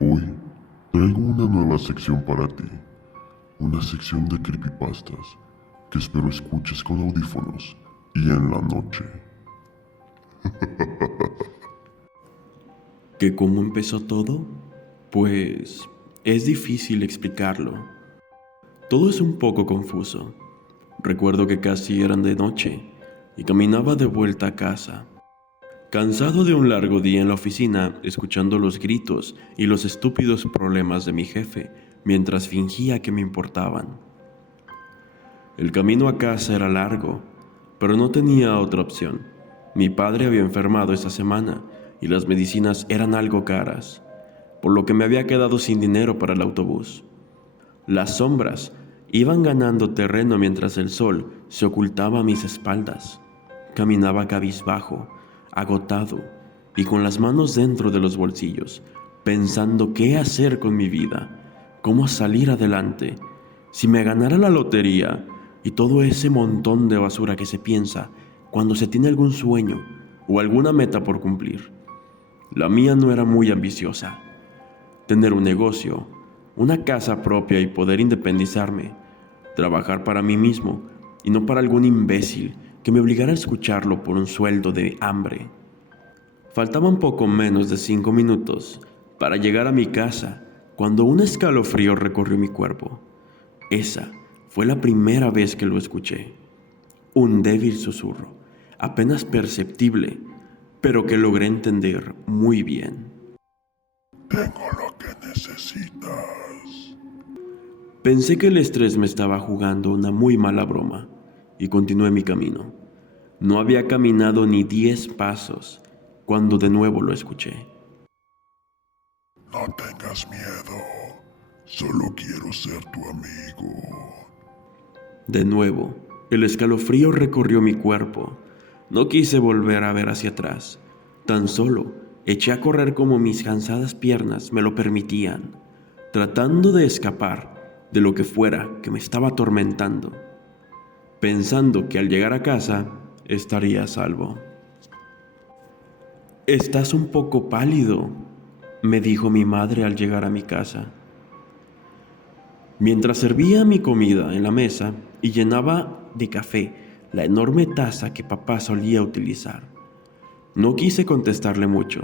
Hoy traigo una nueva sección para ti, una sección de creepypastas que espero escuches con audífonos y en la noche. ¿Que cómo empezó todo? Pues es difícil explicarlo. Todo es un poco confuso. Recuerdo que casi eran de noche y caminaba de vuelta a casa. Cansado de un largo día en la oficina, escuchando los gritos y los estúpidos problemas de mi jefe, mientras fingía que me importaban. El camino a casa era largo, pero no tenía otra opción. Mi padre había enfermado esa semana y las medicinas eran algo caras, por lo que me había quedado sin dinero para el autobús. Las sombras iban ganando terreno mientras el sol se ocultaba a mis espaldas. Caminaba cabizbajo, agotado y con las manos dentro de los bolsillos, pensando qué hacer con mi vida, cómo salir adelante, si me ganara la lotería y todo ese montón de basura que se piensa cuando se tiene algún sueño o alguna meta por cumplir. La mía no era muy ambiciosa. Tener un negocio, una casa propia y poder independizarme, trabajar para mí mismo y no para algún imbécil que me obligara a escucharlo por un sueldo de hambre. Faltaban poco menos de 5 minutos para llegar a mi casa cuando un escalofrío recorrió mi cuerpo. Esa fue la primera vez que lo escuché. Un débil susurro, apenas perceptible, pero que logré entender muy bien. Tengo lo que necesitas. Pensé que el estrés me estaba jugando una muy mala broma y continué mi camino. No había caminado ni 10 pasos cuando de nuevo lo escuché. No tengas miedo, solo quiero ser tu amigo. De nuevo, el escalofrío recorrió mi cuerpo. No quise volver a ver hacia atrás. Tan solo eché a correr como mis cansadas piernas me lo permitían, tratando de escapar de lo que fuera que me estaba atormentando, pensando que al llegar a casa estaría a salvo. «Estás un poco pálido», me dijo mi madre al llegar a mi casa. Mientras servía mi comida en la mesa y llenaba de café la enorme taza que papá solía utilizar. No quise contestarle mucho.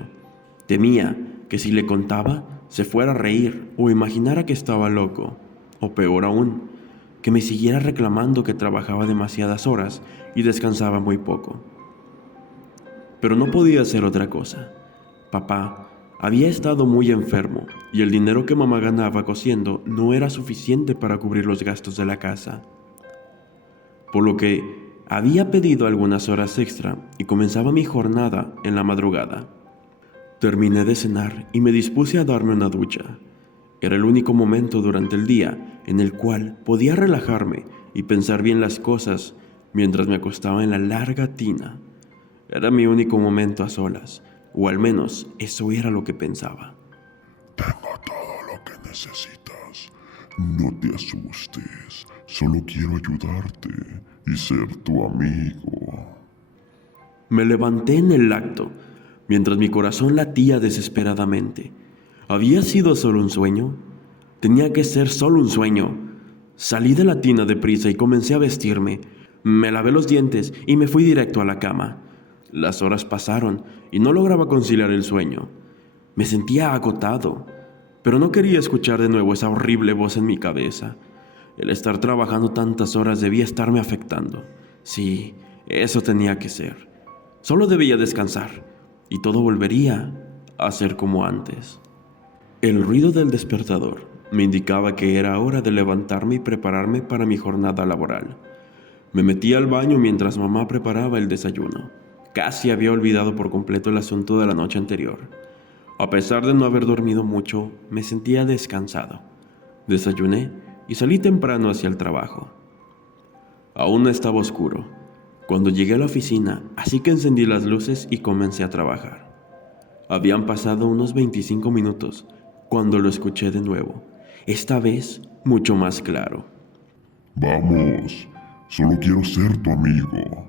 Temía que si le contaba se fuera a reír o imaginara que estaba loco, o peor aún, que me siguiera reclamando que trabajaba demasiadas horas y descansaba muy poco. Pero no podía hacer otra cosa. Papá había estado muy enfermo y el dinero que mamá ganaba cosiendo no era suficiente para cubrir los gastos de la casa. Por lo que había pedido algunas horas extra y comenzaba mi jornada en la madrugada. Terminé de cenar y me dispuse a darme una ducha. Era el único momento durante el día en el cual podía relajarme y pensar bien las cosas mientras me acostaba en la larga tina. Era mi único momento a solas, o al menos eso era lo que pensaba. Tengo todo lo que necesitas. No te asustes, solo quiero ayudarte y ser tu amigo. Me levanté en el acto, mientras mi corazón latía desesperadamente. ¿Había sido solo un sueño? Tenía que ser solo un sueño. Salí de la tina deprisa y comencé a vestirme. Me lavé los dientes y me fui directo a la cama. Las horas pasaron y no lograba conciliar el sueño. Me sentía agotado, pero no quería escuchar de nuevo esa horrible voz en mi cabeza. El estar trabajando tantas horas debía estarme afectando. Sí, eso tenía que ser. Solo debía descansar y todo volvería a ser como antes. El ruido del despertador me indicaba que era hora de levantarme y prepararme para mi jornada laboral. Me metí al baño mientras mamá preparaba el desayuno. Casi había olvidado por completo el asunto de la noche anterior. A pesar de no haber dormido mucho, me sentía descansado. Desayuné y salí temprano hacia el trabajo. Aún no estaba oscuro cuando llegué a la oficina, así que encendí las luces y comencé a trabajar. Habían pasado unos 25 minutos cuando lo escuché de nuevo, esta vez mucho más claro. Vamos, solo quiero ser tu amigo.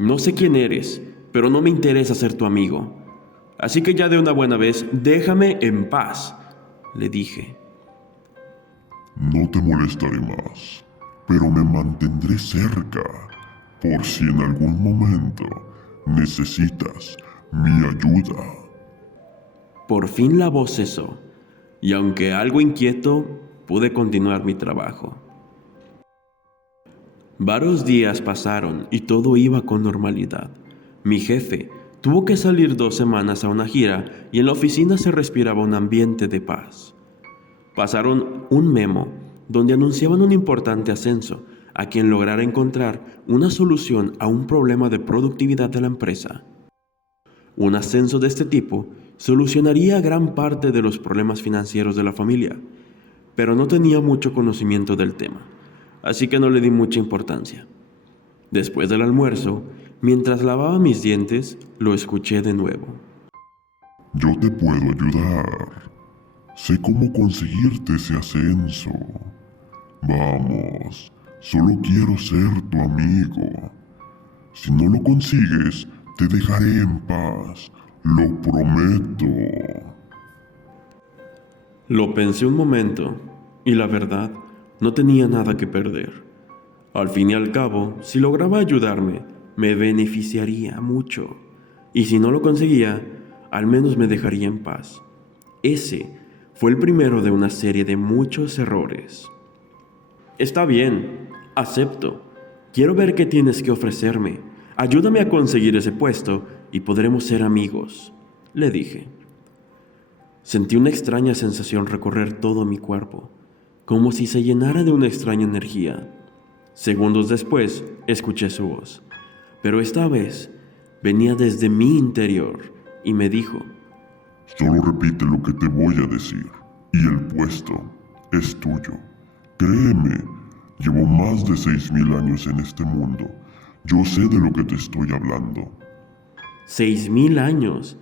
No sé quién eres, pero no me interesa ser tu amigo. Así que ya de una buena vez, déjame en paz, le dije. No te molestaré más, pero me mantendré cerca por si en algún momento necesitas mi ayuda. Por fin la voz cesó, y aunque algo inquieto, pude continuar mi trabajo. Varios días pasaron y todo iba con normalidad. Mi jefe tuvo que salir 2 semanas a una gira y en la oficina se respiraba un ambiente de paz. Pasaron un memo donde anunciaban un importante ascenso a quien lograra encontrar una solución a un problema de productividad de la empresa. Un ascenso de este tipo solucionaría gran parte de los problemas financieros de la familia, pero no tenía mucho conocimiento del tema, así que no le di mucha importancia. Después del almuerzo, mientras lavaba mis dientes, lo escuché de nuevo. Yo te puedo ayudar. Sé cómo conseguirte ese ascenso. Vamos, solo quiero ser tu amigo. Si no lo consigues, te dejaré en paz. Lo prometo. Lo pensé un momento, y la verdad, no tenía nada que perder. Al fin y al cabo, si lograba ayudarme, me beneficiaría mucho. Y si no lo conseguía, al menos me dejaría en paz. Ese fue el primero de una serie de muchos errores. Está bien, acepto. Quiero ver qué tienes que ofrecerme. Ayúdame a conseguir ese puesto y podremos ser amigos, le dije. Sentí una extraña sensación recorrer todo mi cuerpo, como si se llenara de una extraña energía. Segundos después, escuché su voz, pero esta vez venía desde mi interior y me dijo: Solo repite lo que te voy a decir y el puesto es tuyo. Créeme, llevo más de 6.000 años en este mundo. Yo sé de lo que te estoy hablando. 6.000 años.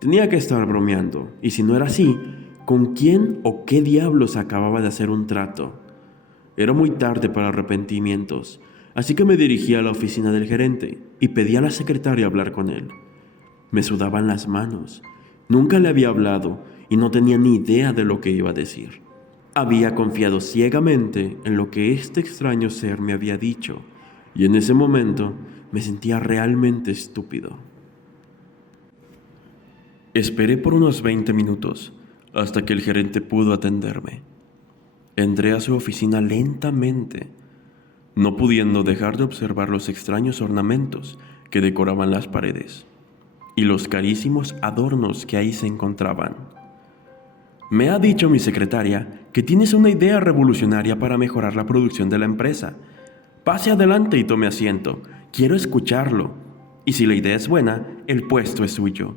Tenía que estar bromeando, y si no era así, ¿con quién o qué diablos acababa de hacer un trato? Era muy tarde para arrepentimientos, así que me dirigí a la oficina del gerente y pedí a la secretaria hablar con él. Me sudaban las manos. Nunca le había hablado y no tenía ni idea de lo que iba a decir. Había confiado ciegamente en lo que este extraño ser me había dicho, y en ese momento me sentía realmente estúpido. Esperé por unos 20 minutos hasta que el gerente pudo atenderme. Entré a su oficina lentamente, no pudiendo dejar de observar los extraños ornamentos que decoraban las paredes y los carísimos adornos que ahí se encontraban. Me ha dicho mi secretaria que tienes una idea revolucionaria para mejorar la producción de la empresa. Pase adelante y tome asiento. Quiero escucharlo. Y si la idea es buena, el puesto es suyo.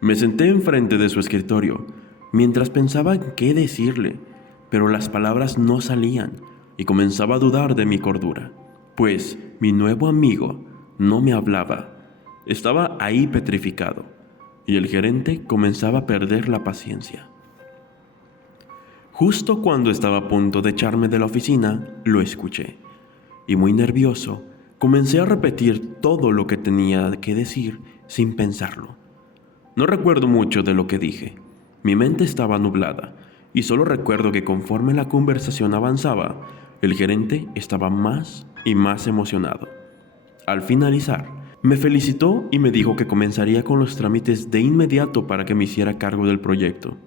Me senté enfrente de su escritorio mientras pensaba en qué decirle, pero las palabras no salían y comenzaba a dudar de mi cordura, pues mi nuevo amigo no me hablaba. Estaba ahí petrificado y el gerente comenzaba a perder la paciencia. Justo cuando estaba a punto de echarme de la oficina, lo escuché y muy nervioso comencé a repetir todo lo que tenía que decir sin pensarlo. No recuerdo mucho de lo que dije. Mi mente estaba nublada y solo recuerdo que conforme la conversación avanzaba, el gerente estaba más y más emocionado. Al finalizar, me felicitó y me dijo que comenzaría con los trámites de inmediato para que me hiciera cargo del proyecto.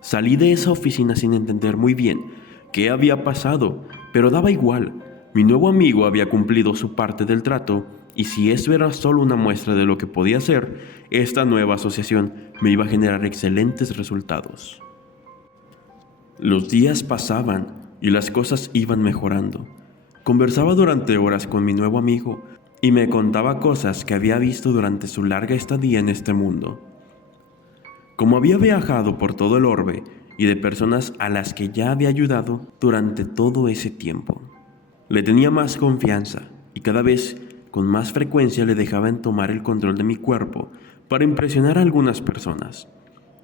Salí de esa oficina sin entender muy bien qué había pasado, pero daba igual. Mi nuevo amigo había cumplido su parte del trato y si eso era solo una muestra de lo que podía hacer, esta nueva asociación me iba a generar excelentes resultados. Los días pasaban y las cosas iban mejorando. Conversaba durante horas con mi nuevo amigo y me contaba cosas que había visto durante su larga estadía en este mundo. Como había viajado por todo el orbe y de personas a las que ya había ayudado durante todo ese tiempo, le tenía más confianza y cada vez con más frecuencia le dejaban tomar el control de mi cuerpo para impresionar a algunas personas.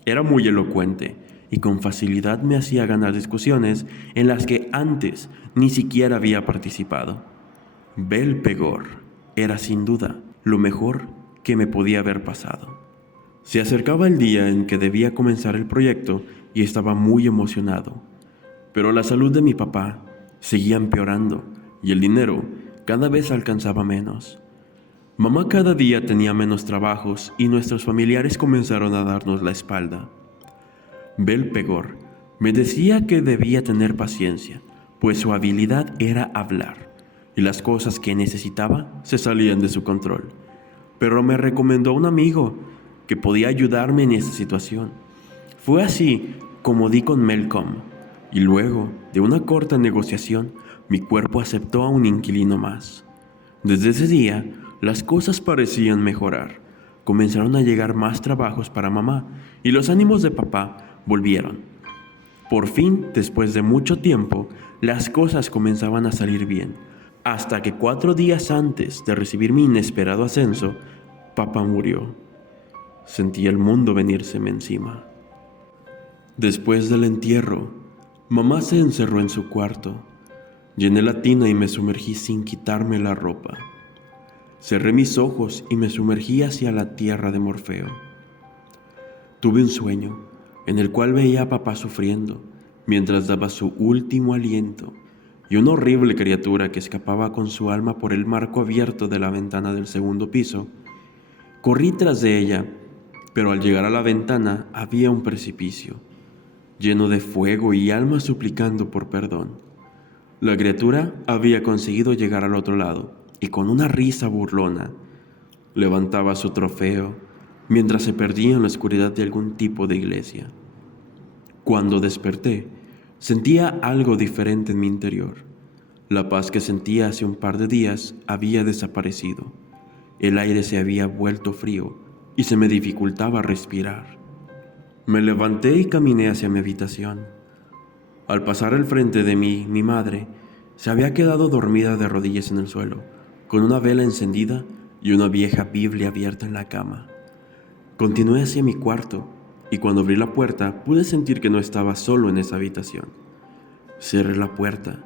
Era muy elocuente y con facilidad me hacía ganar discusiones en las que antes ni siquiera había participado. Belphegor era sin duda lo mejor que me podía haber pasado. Se acercaba el día en que debía comenzar el proyecto y estaba muy emocionado. Pero la salud de mi papá seguía empeorando y el dinero cada vez alcanzaba menos. Mamá cada día tenía menos trabajos y nuestros familiares comenzaron a darnos la espalda. Bel Pegor me decía que debía tener paciencia, pues su habilidad era hablar, y las cosas que necesitaba se salían de su control. Pero me recomendó un amigo que podía ayudarme en esa situación. Fue así como di con Melcom, y luego de una corta negociación, mi cuerpo aceptó a un inquilino más. Desde ese día, las cosas parecían mejorar. Comenzaron a llegar más trabajos para mamá y los ánimos de papá volvieron. Por fin, después de mucho tiempo, las cosas comenzaban a salir bien, hasta que 4 días antes de recibir mi inesperado ascenso, papá murió. Sentí el mundo venírseme encima. Después del entierro, mamá se encerró en su cuarto. Llené la tina y me sumergí sin quitarme la ropa. Cerré mis ojos y me sumergí hacia la tierra de Morfeo. Tuve un sueño en el cual veía a papá sufriendo mientras daba su último aliento y una horrible criatura que escapaba con su alma por el marco abierto de la ventana del segundo piso. Corrí tras de ella, pero al llegar a la ventana había un precipicio, lleno de fuego y almas suplicando por perdón. La criatura había conseguido llegar al otro lado y con una risa burlona levantaba su trofeo mientras se perdía en la oscuridad de algún tipo de iglesia. Cuando desperté, sentía algo diferente en mi interior. La paz que sentía hace un par de días había desaparecido. El aire se había vuelto frío y se me dificultaba respirar. Me levanté y caminé hacia mi habitación. Al pasar al frente de mí, mi madre se había quedado dormida de rodillas en el suelo, con una vela encendida y una vieja Biblia abierta en la cama. Continué hacia mi cuarto y cuando abrí la puerta pude sentir que no estaba solo en esa habitación. Cerré la puerta.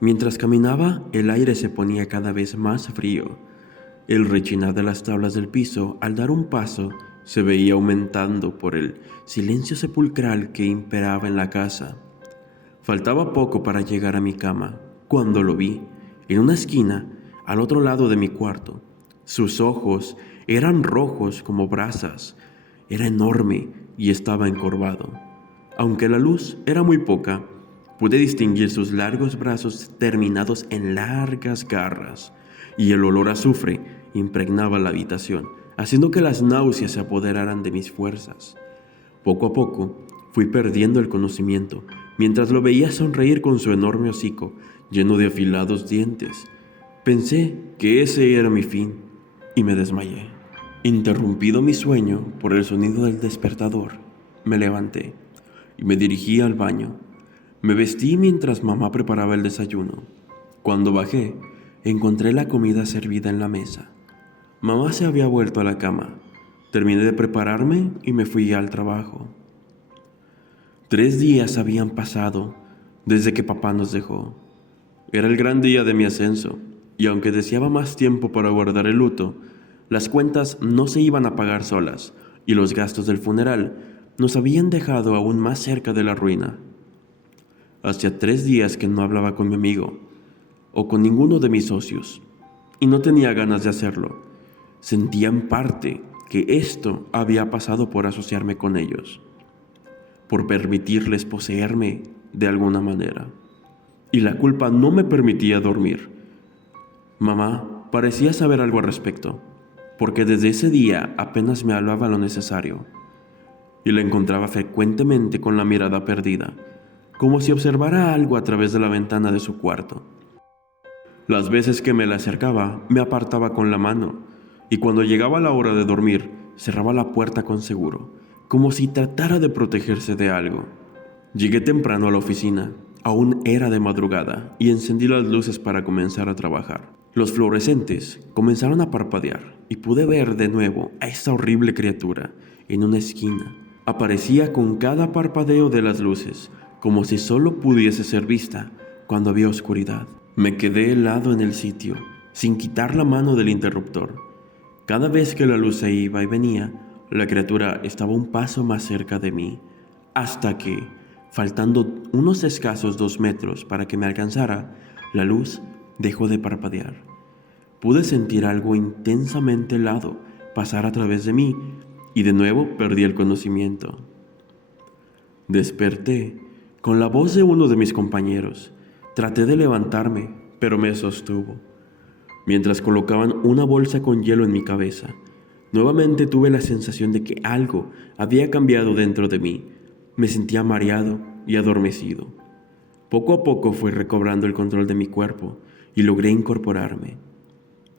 Mientras caminaba, el aire se ponía cada vez más frío. El rechinar de las tablas del piso al dar un paso se veía aumentando por el silencio sepulcral que imperaba en la casa. Faltaba poco para llegar a mi cama, cuando lo vi, en una esquina, al otro lado de mi cuarto. Sus ojos eran rojos como brasas, era enorme y estaba encorvado. Aunque la luz era muy poca, pude distinguir sus largos brazos terminados en largas garras, y el olor a azufre impregnaba la habitación, haciendo que las náuseas se apoderaran de mis fuerzas. Poco a poco, fui perdiendo el conocimiento, mientras lo veía sonreír con su enorme hocico, lleno de afilados dientes. Pensé que ese era mi fin, y me desmayé. Interrumpido mi sueño por el sonido del despertador, me levanté y me dirigí al baño. Me vestí mientras mamá preparaba el desayuno. Cuando bajé, encontré la comida servida en la mesa. Mamá se había vuelto a la cama. Terminé de prepararme y me fui al trabajo. 3 días habían pasado desde que papá nos dejó. Era el gran día de mi ascenso, y aunque deseaba más tiempo para guardar el luto, las cuentas no se iban a pagar solas, y los gastos del funeral nos habían dejado aún más cerca de la ruina. Hacía 3 días que no hablaba con mi amigo, o con ninguno de mis socios, y no tenía ganas de hacerlo. Sentía en parte que esto había pasado por asociarme con ellos, por permitirles poseerme de alguna manera. Y la culpa no me permitía dormir. Mamá parecía saber algo al respecto, porque desde ese día apenas me hablaba lo necesario, y la encontraba frecuentemente con la mirada perdida, como si observara algo a través de la ventana de su cuarto. Las veces que me la acercaba, me apartaba con la mano, y cuando llegaba la hora de dormir, cerraba la puerta con seguro, como si tratara de protegerse de algo. Llegué temprano a la oficina, aún era de madrugada, y encendí las luces para comenzar a trabajar. Los fluorescentes comenzaron a parpadear, y pude ver de nuevo a esa horrible criatura en una esquina. Aparecía con cada parpadeo de las luces, como si solo pudiese ser vista cuando había oscuridad. Me quedé helado en el sitio, sin quitar la mano del interruptor. Cada vez que la luz se iba y venía, La criatura estaba un paso más cerca de mí, hasta que, faltando unos escasos 2 metros para que me alcanzara, la luz dejó de parpadear. Pude sentir algo intensamente helado pasar a través de mí y de nuevo perdí el conocimiento. Desperté con la voz de uno de mis compañeros. Traté de levantarme, pero me sostuvo. Mientras colocaban una bolsa con hielo en mi cabeza, nuevamente tuve la sensación de que algo había cambiado dentro de mí. Me sentía mareado y adormecido. Poco a poco fui recobrando el control de mi cuerpo y logré incorporarme.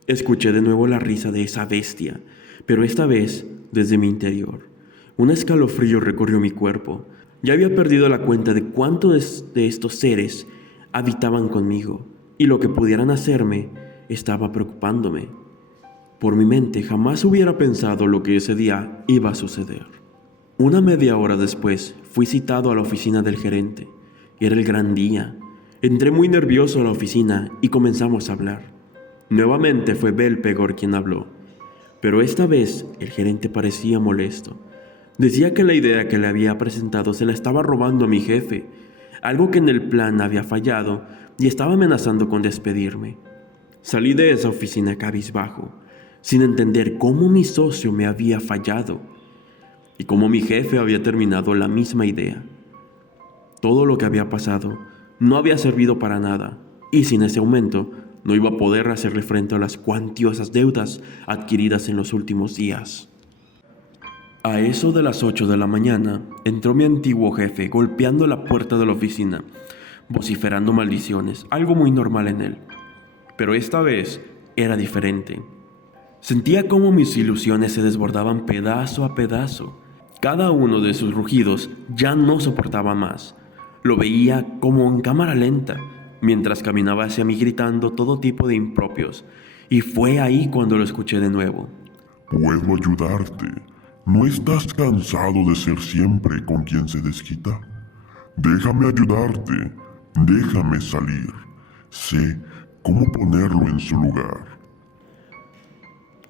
Escuché de nuevo la risa de esa bestia, pero esta vez desde mi interior. Un escalofrío recorrió mi cuerpo. Ya había perdido la cuenta de cuántos de estos seres habitaban conmigo, y lo que pudieran hacerme estaba preocupándome. Por mi mente jamás hubiera pensado lo que ese día iba a suceder. Una media hora después fui citado a la oficina del gerente. Era el gran día. Entré muy nervioso a la oficina y comenzamos a hablar. Nuevamente fue Belpegor quien habló, pero esta vez el gerente parecía molesto. Decía que la idea que le había presentado se la estaba robando a mi jefe, algo que en el plan había fallado, y estaba amenazando con despedirme. Salí de esa oficina cabizbajo, sin entender cómo mi socio me había fallado y cómo mi jefe había terminado la misma idea. Todo lo que había pasado no había servido para nada, y sin ese aumento no iba a poder hacerle frente a las cuantiosas deudas adquiridas en los últimos días. A eso de las 8 de la mañana, entró mi antiguo jefe golpeando la puerta de la oficina, vociferando maldiciones, algo muy normal en él. Pero esta vez era diferente. Sentía cómo mis ilusiones se desbordaban pedazo a pedazo. Cada uno de sus rugidos ya no soportaba más. Lo veía como en cámara lenta, mientras caminaba hacia mí gritando todo tipo de impropios, y fue ahí cuando lo escuché de nuevo. Puedo ayudarte. ¿No estás cansado de ser siempre con quien se desquita? Déjame ayudarte. Déjame salir. Sé cómo ponerlo en su lugar.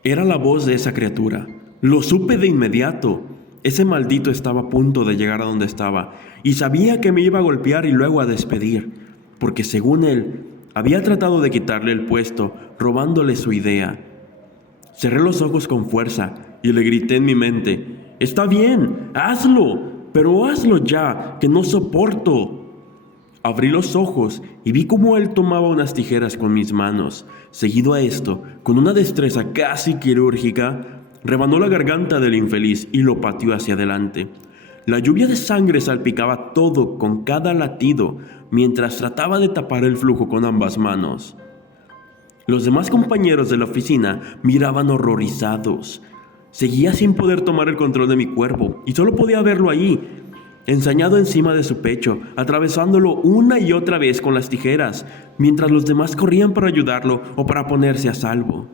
Era la voz de esa criatura. Lo supe de inmediato. Ese maldito estaba a punto de llegar a donde estaba, y sabía que me iba a golpear y luego a despedir, porque según él, había tratado de quitarle el puesto, robándole su idea. Cerré los ojos con fuerza y le grité en mi mente: «Está bien, hazlo, pero hazlo ya, que no soporto». Abrí los ojos y vi cómo él tomaba unas tijeras con mis manos. Seguido a esto, con una destreza casi quirúrgica, rebanó la garganta del infeliz y lo pateó hacia adelante. La lluvia de sangre salpicaba todo con cada latido, mientras trataba de tapar el flujo con ambas manos. Los demás compañeros de la oficina miraban horrorizados. Seguía sin poder tomar el control de mi cuerpo y solo podía verlo allí, ensañado encima de su pecho, atravesándolo una y otra vez con las tijeras, mientras los demás corrían para ayudarlo o para ponerse a salvo.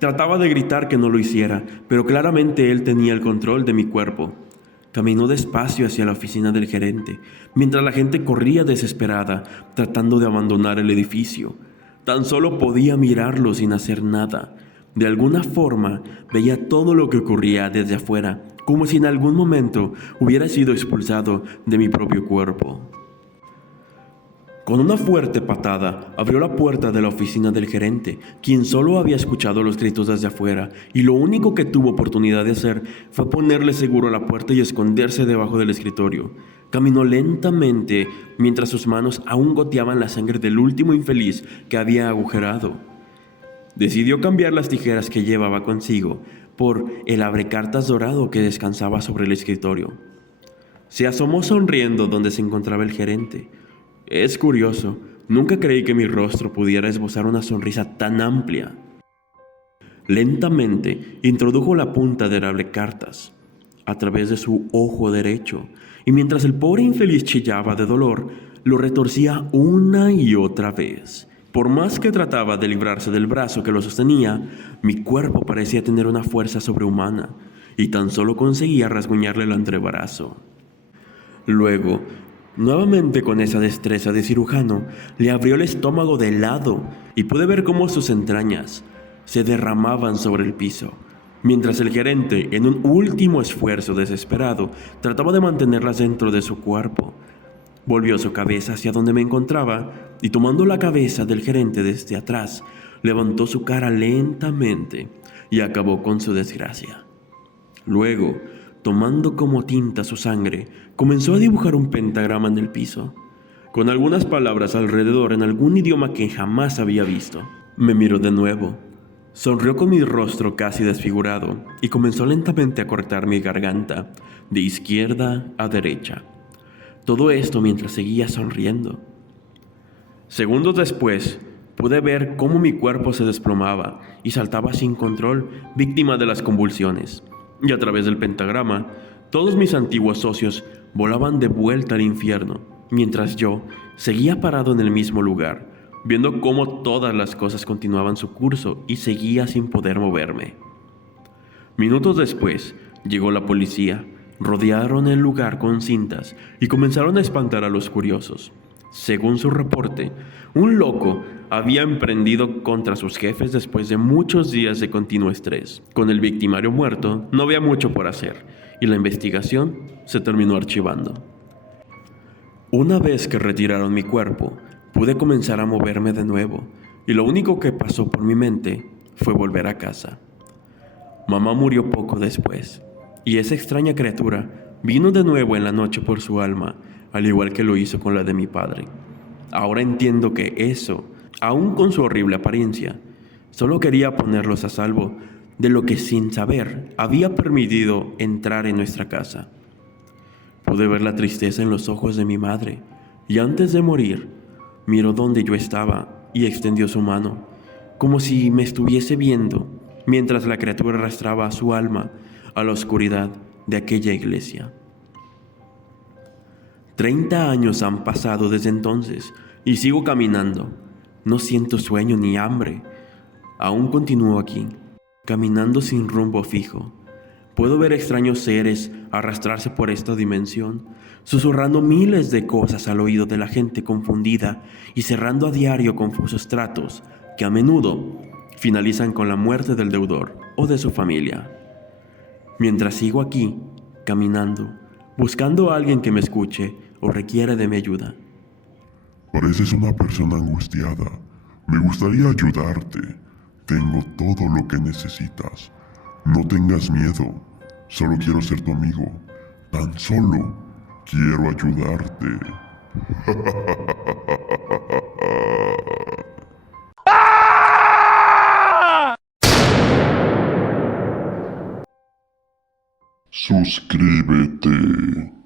Trataba de gritar que no lo hiciera, pero claramente él tenía el control de mi cuerpo. Caminó despacio hacia la oficina del gerente, mientras la gente corría desesperada, tratando de abandonar el edificio. Tan solo podía mirarlo sin hacer nada. De alguna forma, veía todo lo que ocurría desde afuera, como si en algún momento hubiera sido expulsado de mi propio cuerpo. Con una fuerte patada, abrió la puerta de la oficina del gerente, quien solo había escuchado los gritos desde afuera, y lo único que tuvo oportunidad de hacer fue ponerle seguro a la puerta y esconderse debajo del escritorio. Caminó lentamente, mientras sus manos aún goteaban la sangre del último infeliz que había agujerado. Decidió cambiar las tijeras que llevaba consigo por el abrecartas dorado que descansaba sobre el escritorio. Se asomó sonriendo donde se encontraba el gerente. Es curioso, nunca creí que mi rostro pudiera esbozar una sonrisa tan amplia. Lentamente introdujo la punta del abrecartas a través de su ojo derecho, y mientras el pobre infeliz chillaba de dolor, lo retorcía una y otra vez. Por más que trataba de librarse del brazo que lo sostenía, mi cuerpo parecía tener una fuerza sobrehumana, y tan solo conseguía rasguñarle el antebrazo. Luego, nuevamente con esa destreza de cirujano, le abrió el estómago de lado y pude ver cómo sus entrañas se derramaban sobre el piso. mientras el gerente, en un último esfuerzo desesperado, trataba de mantenerlas dentro de su cuerpo. Volvió su cabeza hacia donde me encontraba y tomando la cabeza del gerente desde atrás, levantó su cara lentamente y acabó con su desgracia. Luego, tomando como tinta su sangre, comenzó a dibujar un pentagrama en el piso, con algunas palabras alrededor en algún idioma que jamás había visto. Me miró de nuevo, sonrió con mi rostro casi desfigurado y comenzó lentamente a cortar mi garganta de izquierda a derecha. Todo esto mientras seguía sonriendo. Segundos después, pude ver cómo mi cuerpo se desplomaba y saltaba sin control, víctima de las convulsiones. Y a través del pentagrama, todos mis antiguos socios volaban de vuelta al infierno, mientras yo seguía parado en el mismo lugar, viendo cómo todas las cosas continuaban su curso y seguía sin poder moverme. Minutos después, llegó la policía, rodearon el lugar con cintas y comenzaron a espantar a los curiosos. Según su reporte, un loco había emprendido contra sus jefes después de muchos días de continuo estrés. Con el victimario muerto, no había mucho por hacer, y la investigación se terminó archivando. Una vez que retiraron mi cuerpo, pude comenzar a moverme de nuevo, y lo único que pasó por mi mente fue volver a casa. Mamá murió poco después, y esa extraña criatura vino de nuevo en la noche por su alma, al igual que lo hizo con la de mi padre. Ahora entiendo que eso, aun con su horrible apariencia, solo quería ponerlos a salvo de lo que sin saber había permitido entrar en nuestra casa. Pude ver la tristeza en los ojos de mi madre, y antes de morir, miró donde yo estaba y extendió su mano, como si me estuviese viendo, mientras la criatura arrastraba su alma a la oscuridad de aquella iglesia. 30 años han pasado desde entonces y sigo caminando. No siento sueño ni hambre. Aún continúo aquí, caminando sin rumbo fijo. Puedo ver extraños seres arrastrarse por esta dimensión, susurrando miles de cosas al oído de la gente confundida y cerrando a diario confusos tratos que a menudo finalizan con la muerte del deudor o de su familia. Mientras sigo aquí, caminando, buscando a alguien que me escuche o requiere de mi ayuda. Pareces una persona angustiada. Me gustaría ayudarte. Tengo todo lo que necesitas. No tengas miedo. Solo quiero ser tu amigo. Tan solo quiero ayudarte. Suscríbete.